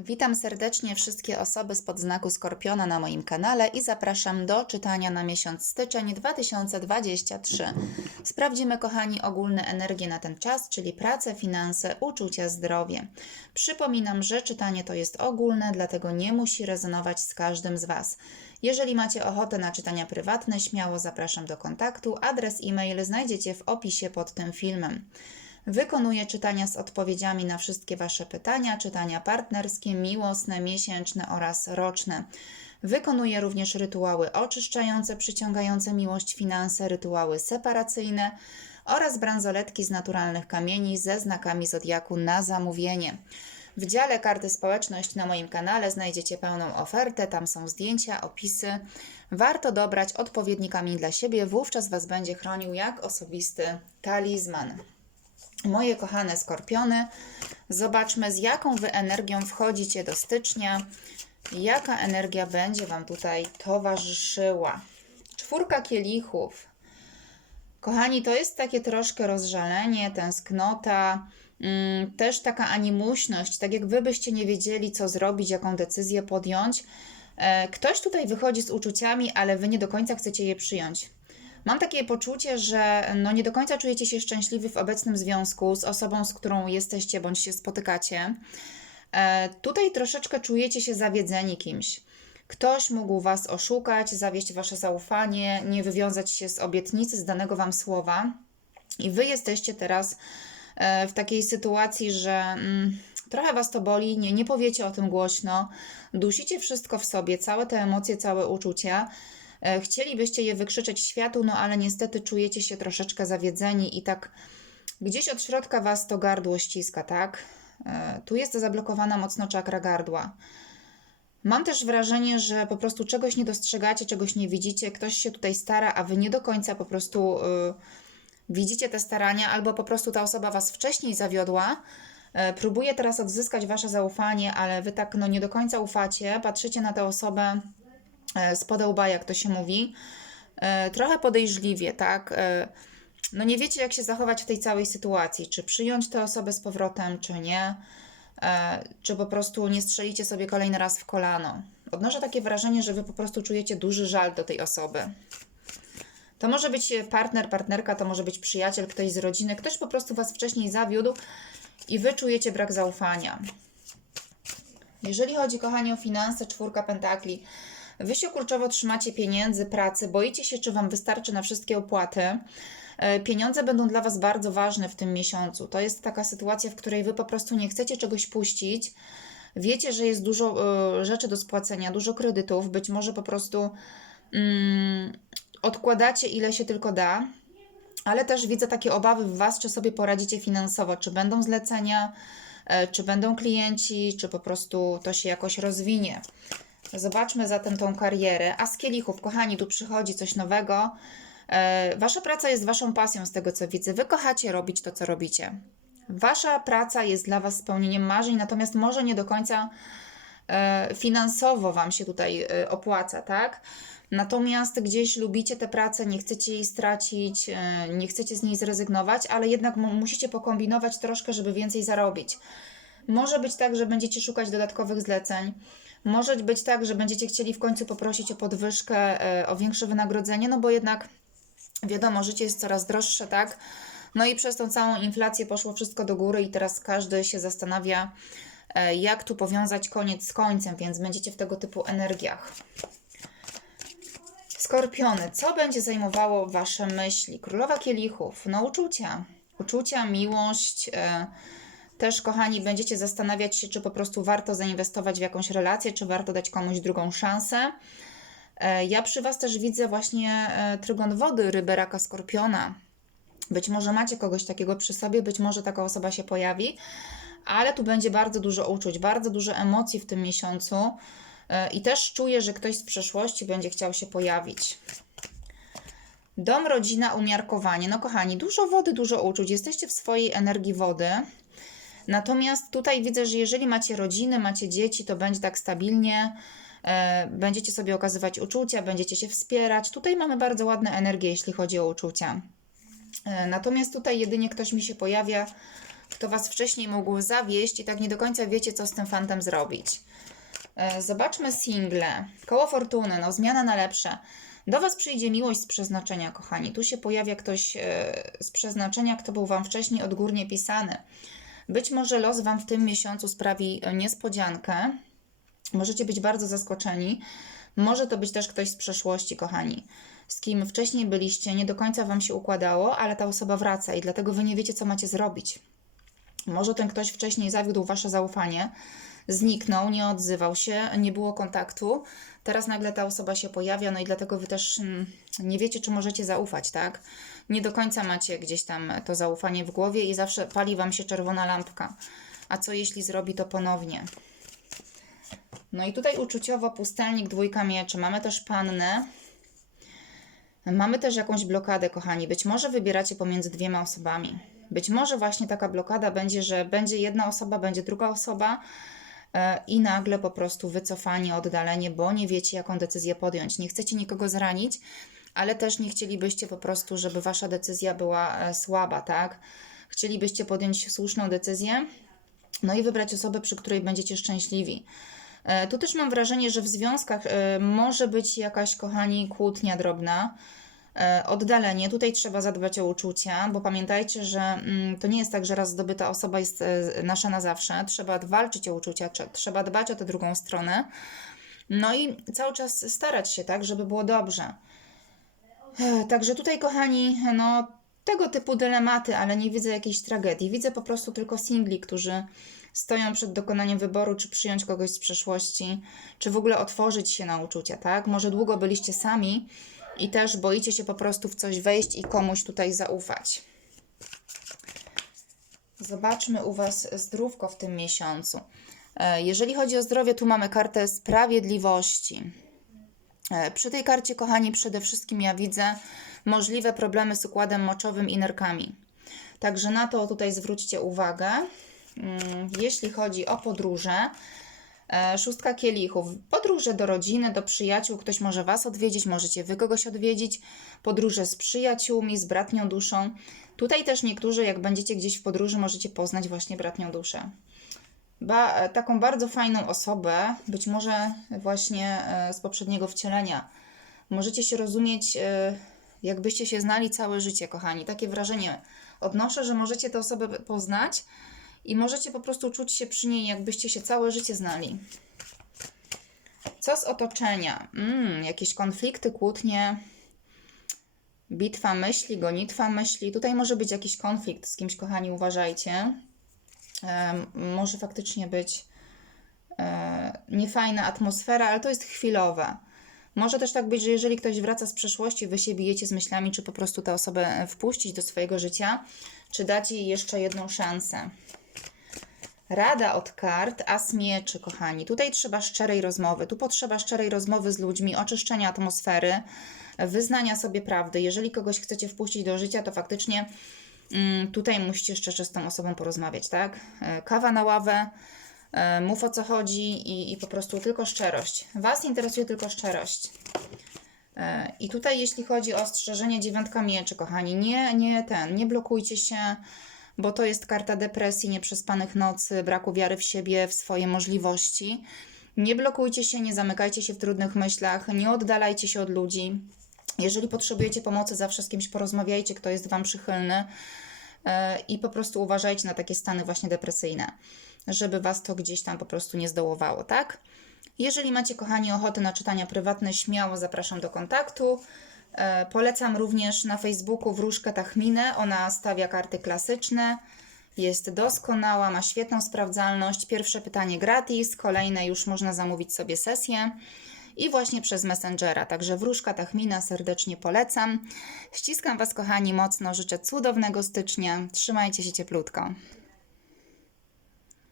Witam serdecznie wszystkie osoby spod znaku Skorpiona na moim kanale i zapraszam do czytania na miesiąc styczeń 2023. Sprawdzimy, kochani, ogólne energie na ten czas, czyli pracę, finanse, uczucia, zdrowie. Przypominam, że czytanie to jest ogólne, dlatego nie musi rezonować z każdym z Was. Jeżeli macie ochotę na czytania prywatne, śmiało zapraszam do kontaktu. Adres e-mail znajdziecie w opisie pod tym filmem. Wykonuję czytania z odpowiedziami na wszystkie Wasze pytania, czytania partnerskie, miłosne, miesięczne oraz roczne. Wykonuję również rytuały oczyszczające, przyciągające miłość, finanse, rytuały separacyjne oraz bransoletki z naturalnych kamieni ze znakami zodiaku na zamówienie. W dziale karty społeczność na moim kanale znajdziecie pełną ofertę, tam są zdjęcia, opisy. Warto dobrać odpowiedni kamień dla siebie, wówczas Was będzie chronił jak osobisty talizman. Moje kochane skorpiony, zobaczmy z jaką wy energią wchodzicie do stycznia, jaka energia będzie wam tutaj towarzyszyła. Czwórka kielichów. Kochani, to jest takie troszkę rozżalenie, tęsknota, mm, też taka animuśność, tak jak wy byście nie wiedzieli, co zrobić, jaką decyzję podjąć. E, Ktoś tutaj wychodzi z uczuciami, ale wy nie do końca chcecie je przyjąć. Mam takie poczucie, że no nie do końca czujecie się szczęśliwi w obecnym związku z osobą, z którą jesteście bądź się spotykacie. E, tutaj troszeczkę czujecie się zawiedzeni kimś. Ktoś mógł Was oszukać, zawieść Wasze zaufanie, nie wywiązać się z obietnicy, z danego Wam słowa. I Wy jesteście teraz e, w takiej sytuacji, że mm, trochę Was to boli, nie, nie powiecie o tym głośno, dusicie wszystko w sobie, całe te emocje, całe uczucia. E, Chcielibyście je wykrzyczeć światu, no ale niestety czujecie się troszeczkę zawiedzeni i tak gdzieś od środka was to gardło ściska, tak? E, Tu jest zablokowana mocno czakra gardła. Mam też wrażenie, że po prostu czegoś nie dostrzegacie, czegoś nie widzicie, ktoś się tutaj stara, a wy nie do końca po prostu y, widzicie te starania, albo po prostu ta osoba was wcześniej zawiodła. E, Próbuje teraz odzyskać wasze zaufanie, ale wy tak no, nie do końca ufacie, patrzycie na tę osobę z podełba, jak to się mówi, e, trochę podejrzliwie, tak? E, No nie wiecie, jak się zachować w tej całej sytuacji, czy przyjąć tę osobę z powrotem, czy nie, e, czy po prostu nie strzelicie sobie kolejny raz w kolano. Odnoszę takie wrażenie, że wy po prostu czujecie duży żal do tej osoby. To może być partner, partnerka, to może być przyjaciel, ktoś z rodziny, ktoś po prostu was wcześniej zawiódł i wy czujecie brak zaufania. Jeżeli chodzi, kochani, o finanse, czwórka pentakli, wy się kurczowo trzymacie pieniędzy, pracy, boicie się, czy wam wystarczy na wszystkie opłaty. E, Pieniądze będą dla was bardzo ważne w tym miesiącu. To jest taka sytuacja, w której wy po prostu nie chcecie czegoś puścić. Wiecie, że jest dużo e, rzeczy do spłacenia, dużo kredytów, być może po prostu mm, odkładacie ile się tylko da, ale też widzę takie obawy w Was, czy sobie poradzicie finansowo, czy będą zlecenia, e, czy będą klienci, czy po prostu to się jakoś rozwinie. Zobaczmy zatem tą karierę. A z kielichów, kochani, tu przychodzi coś nowego. E, Wasza praca jest Waszą pasją, z tego co widzę. Wy kochacie robić to, co robicie. Wasza praca jest dla Was spełnieniem marzeń, natomiast może nie do końca e, finansowo Wam się tutaj e, opłaca, tak? Natomiast gdzieś lubicie tę pracę, nie chcecie jej stracić, nie chcecie z niej zrezygnować, ale jednak mu- musicie pokombinować troszkę, żeby więcej zarobić. Może być tak, że będziecie szukać dodatkowych zleceń. Może być tak, że będziecie chcieli w końcu poprosić o podwyżkę, e, o większe wynagrodzenie, no bo jednak wiadomo, życie jest coraz droższe, tak? No i przez tą całą inflację poszło wszystko do góry i teraz każdy się zastanawia, e, jak tu powiązać koniec z końcem, więc będziecie w tego typu energiach. Skorpiony, co będzie zajmowało Wasze myśli? Królowa kielichów, no uczucia. Uczucia, miłość. Też, kochani, będziecie zastanawiać się, czy po prostu warto zainwestować w jakąś relację, czy warto dać komuś drugą szansę. E, ja przy Was też widzę właśnie e, trygon wody, ryby, raka, skorpiona. Być może macie kogoś takiego przy sobie, być może taka osoba się pojawi, ale tu będzie bardzo dużo uczuć, bardzo dużo emocji w tym miesiącu. E, I też czuję, że ktoś z przeszłości będzie chciał się pojawić. Dom, rodzina, umiarkowanie. No kochani, dużo wody, dużo uczuć. Jesteście w swojej energii wody. Natomiast tutaj widzę, że jeżeli macie rodziny, macie dzieci, to będzie tak stabilnie. E, Będziecie sobie okazywać uczucia, będziecie się wspierać. Tutaj mamy bardzo ładne energie, jeśli chodzi o uczucia. E, Natomiast tutaj jedynie ktoś mi się pojawia, kto Was wcześniej mógł zawieść i tak nie do końca wiecie, co z tym fantem zrobić. E, Zobaczmy single. Koło fortuny, no zmiana na lepsze. Do Was przyjdzie miłość z przeznaczenia, kochani. Tu się pojawia ktoś z przeznaczenia, kto był Wam wcześniej odgórnie pisany. Być może los Wam w tym miesiącu sprawi e, niespodziankę. Możecie być bardzo zaskoczeni. Może to być też ktoś z przeszłości, kochani. Z kim wcześniej byliście, nie do końca Wam się układało, ale ta osoba wraca i dlatego Wy nie wiecie, co macie zrobić. Może ten ktoś wcześniej zawiódł Wasze zaufanie, zniknął, nie odzywał się, nie było kontaktu. Teraz nagle ta osoba się pojawia, no i dlatego Wy też mm, nie wiecie, czy możecie zaufać, tak? Nie do końca macie gdzieś tam to zaufanie w głowie i zawsze pali Wam się czerwona lampka. A co jeśli zrobi to ponownie? No i tutaj uczuciowo pustelnik, dwójka mieczy. Mamy też pannę. Mamy też jakąś blokadę, kochani. Być może wybieracie pomiędzy dwiema osobami. Być może właśnie taka blokada będzie, że będzie jedna osoba, będzie druga osoba i nagle po prostu wycofanie, oddalenie, bo nie wiecie, jaką decyzję podjąć. Nie chcecie nikogo zranić, ale też nie chcielibyście po prostu, żeby wasza decyzja była e, słaba, tak? Chcielibyście podjąć słuszną decyzję, no i wybrać osobę, przy której będziecie szczęśliwi. E, Tu też mam wrażenie, że w związkach e, może być jakaś, kochani, kłótnia drobna, e, oddalenie. Tutaj trzeba zadbać o uczucia, bo pamiętajcie, że mm, to nie jest tak, że raz zdobyta osoba jest e, nasza na zawsze. Trzeba walczyć o uczucia, trze- trzeba dbać o tę drugą stronę. No i cały czas starać się, tak, żeby było dobrze. E, Także tutaj, kochani, no tego typu dylematy, ale nie widzę jakiejś tragedii. Widzę po prostu tylko singli, którzy stoją przed dokonaniem wyboru, czy przyjąć kogoś z przeszłości, czy w ogóle otworzyć się na uczucia, tak? Może długo byliście sami i też boicie się po prostu w coś wejść i komuś tutaj zaufać. Zobaczmy u Was zdrówko w tym miesiącu. E, Jeżeli chodzi o zdrowie, tu mamy kartę sprawiedliwości. E, Przy tej karcie, kochani, przede wszystkim ja widzę możliwe problemy z układem moczowym i nerkami. Także na to tutaj zwróćcie uwagę. Mm, Jeśli chodzi o podróże, szóstka kielichów. Podróże do rodziny, do przyjaciół, ktoś może Was odwiedzić, możecie Wy kogoś odwiedzić. Podróże z przyjaciółmi, z bratnią duszą. Tutaj też niektórzy, jak będziecie gdzieś w podróży, możecie poznać właśnie bratnią duszę ba, e, taką bardzo fajną osobę, być może właśnie e, z poprzedniego wcielenia. Możecie się rozumieć, e, jakbyście się znali całe życie, kochani. Takie wrażenie odnoszę, że możecie tę osobę poznać i możecie po prostu czuć się przy niej, jakbyście się całe życie znali. Co z otoczenia? Mm, jakieś konflikty, kłótnie, bitwa myśli, gonitwa myśli. Tutaj może być jakiś konflikt z kimś, kochani, uważajcie em, może faktycznie być e, niefajna atmosfera, ale to jest chwilowe. Może też tak być, że jeżeli ktoś wraca z przeszłości, wy się bijecie z myślami, czy po prostu tę osobę wpuścić do swojego życia, czy dać jej jeszcze jedną szansę. Rada od kart, as mieczy, kochani. Tutaj trzeba szczerej rozmowy. Tu potrzeba szczerej rozmowy z ludźmi, oczyszczenia atmosfery, wyznania sobie prawdy. Jeżeli kogoś chcecie wpuścić do życia, to faktycznie Mm, tutaj musicie szczerze z tą osobą porozmawiać, tak? E, Kawa na ławę, e, mów o co chodzi i, i po prostu tylko szczerość. Was interesuje tylko szczerość. E, I tutaj, jeśli chodzi o ostrzeżenie dziewiątka mieczy, kochani, nie, nie ten, nie blokujcie się, bo to jest karta depresji, nieprzespanych nocy, braku wiary w siebie, w swoje możliwości. Nie blokujcie się, nie zamykajcie się w trudnych myślach, nie oddalajcie się od ludzi. Jeżeli potrzebujecie pomocy, zawsze z kimś porozmawiajcie, kto jest Wam przychylny e, i po prostu uważajcie na takie stany właśnie depresyjne, żeby Was to gdzieś tam po prostu nie zdołowało, tak? Jeżeli macie, kochani, ochotę na czytania prywatne, śmiało zapraszam do kontaktu. E, Polecam również na Facebooku Wróżkę Tachminę. Ona stawia karty klasyczne. Jest doskonała, ma świetną sprawdzalność. Pierwsze pytanie gratis, kolejne już można zamówić sobie sesję i właśnie przez Messengera. Także wróżka Tachmina serdecznie polecam. Ściskam Was, kochani, mocno. Życzę cudownego stycznia. Trzymajcie się cieplutko.